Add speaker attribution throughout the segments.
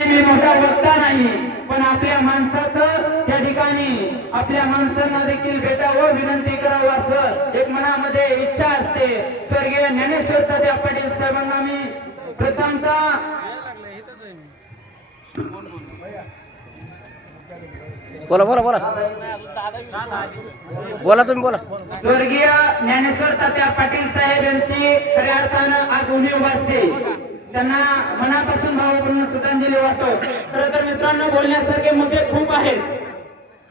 Speaker 1: मी मोठा वक्ता नाही पण आपल्या माणसाचं त्या ठिकाणी आपल्या माणसांना देखील भेटावं विनंती करावं असं एक मनामध्ये इच्छा असते. स्वर्गीय ज्ञानेश्वर तात्या पाटील साहेबांना मी प्रथमतः
Speaker 2: बोला बोला बोला. बोला तुम्ही बोला.
Speaker 1: स्वर्गीय ज्ञानेश्वर तात्या पाटील साहेब यांची खऱ्या अर्थानं आज उणीव भासते त्यांना मनापासून भावपूर्ण श्रद्धांजली वाहतो. खरं तर मित्रांनो बोलण्यासारखे मुद्दे खूप आहेत.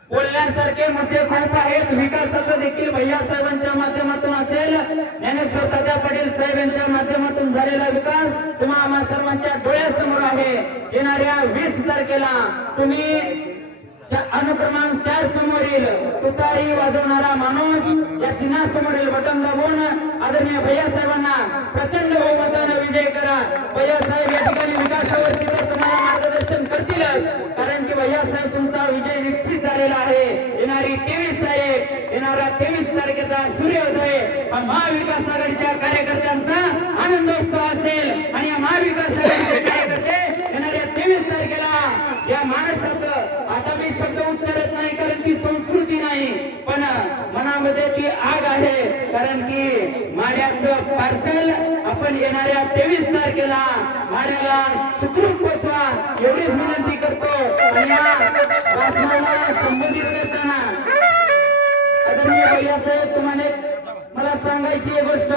Speaker 1: बोलण्यासारखे मुद्दे खूप आहेत. विकासाचं देखील भैया साहेबांच्या माध्यमातून असेल. ज्ञानेश्वर तात्या पाटील साहेब यांच्या माध्यमातून झालेला विकास तुम्हा आम्हा सर्वांच्या डोळ्यासमोर आहे. येणाऱ्या वीस तारखेला तुम्ही अनुक्रमांक चार समोरील तुतारी वाजवणारा माणूस या चिन्हासमोरील बटन दाबून आदरणीय भैया साहेबांना तुमचा विजय निश्चित झालेला आहे. येणारी तेवीस तारीख येणारा तेवीस तारखेचा सूर्योदय हा महाविकास आघाडीच्या कार्यकर्त्यांचा आनंदोत्सव असेल. आणि या महाविकास आघाडीचे कार्यकर्ते येणाऱ्या तेवीस तारखेला या माणसाचं आता मी शब्द उच्चारत नाही कारण ती संस्कृती नाही पण मनामध्ये ती आग आहे. कारण की माड्याचं पार्सल आपण येणाऱ्या तेवीस तारखेला माड्याला सुखरूप पोचवा. एवढीच विनंती करतो आणि या भाषणाला संबोधित करताना आदरणीय भैयासाहेब तुम्हाला मला सांगायची एक गोष्ट.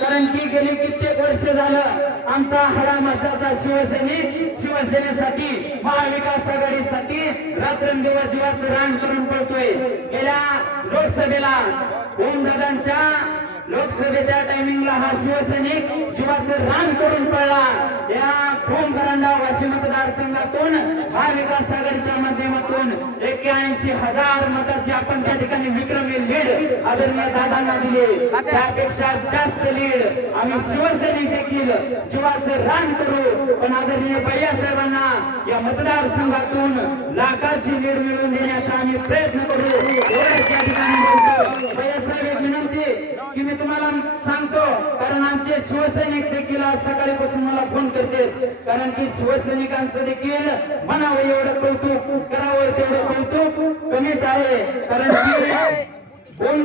Speaker 1: कारण की गेली कित्येक वर्ष झालं आमचा हडा मासाचा शिवसैनिक शिवसेनेसाठी महाविकास आघाडीसाठी रात्रंदिवस जीवाचं रान करून पळतोय. गेल्या लोकसभेला ओमदादांच्या लोकसभेच्या टायमिंगला हा शिवसैनिक जीवाचं रान करून पळला. या मतदारसंघातून महाविकास आघाडीच्या माध्यमातून एक्क्याऐंशी हजार मताची आपण त्या ठिकाणी विक्रमी लीड आदरणीय दादांना दिले. त्यापेक्षा जास्त लीड आम्ही शिवसेने देखील जीवाचं रान करू. पण आदरणीय भैया साहेबांना या मतदारसंघातून लाखाची लीड मिळवून देण्याचा आम्ही प्रयत्न करू. एवढंच या ठिकाणी बोलतो भैया साहेब एक विनंती की मी तुम्हाला सांगतो कारण आमचे शिवसैनिक देखील आज सकाळीपासून मला फोन करते कारण की शिवसैनिकांचं देखील म्हणावं एवढं कौतुक करावं तेवढं कौतुक कमीच आहे. कारण की ओम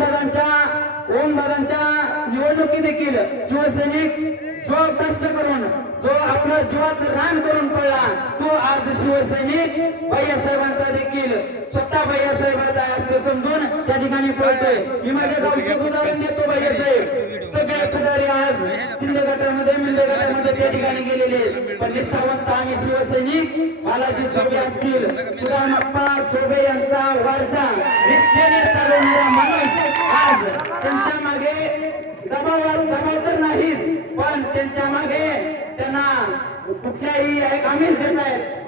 Speaker 1: ओम दादांच्या निवडणुकी देखील शिवसैनिक जो कष्ट करून जो आपलं जीवाचं रान करून पळला तो आज शिवसैनिक भैयासाहेबांचा देखील स्वतः भैयासाहेबांचा आहे असं समजून त्या ठिकाणी पळतोय. मी माझ्या गावचे उदाहरण देतो भैयासाहेब सगळे पुढारी आज शिंदे गटामध्ये मिंदे गटामध्ये त्या ठिकाणी गेलेले पण निष्ठावंत आणि शिवसैनिक बालाजी चोबे असतील. सुदामप्पा चोबे यांचा वारसा निष्ठेने चालवणारा माणूस आज त्यांच्या मागे दबावात दबाव तर नाहीच पण त्यांच्या मागे त्यांना कुठल्याही एक आमिष देत आहेत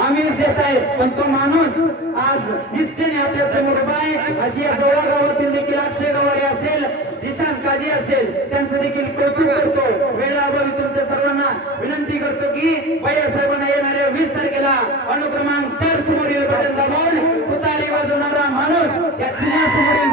Speaker 1: आमिष देत आहेत पण तो माणूस आज निष्ठेने आपल्यासमोर उभा आहे. अशी या जोडा गावातील देखील अक्षय गवारे असेल जिशान काजी असेल त्यांचं देखील कौतुक करतो. वेळाअभावी तुमच्या सर्वांना विनंती करतो की भैया साहेबांना येणाऱ्या वीस तारखेला अनुक्रमांक चार समोरील बटन दाबून तुतारी वाजवणारा माणूस या चिन्हा समोरील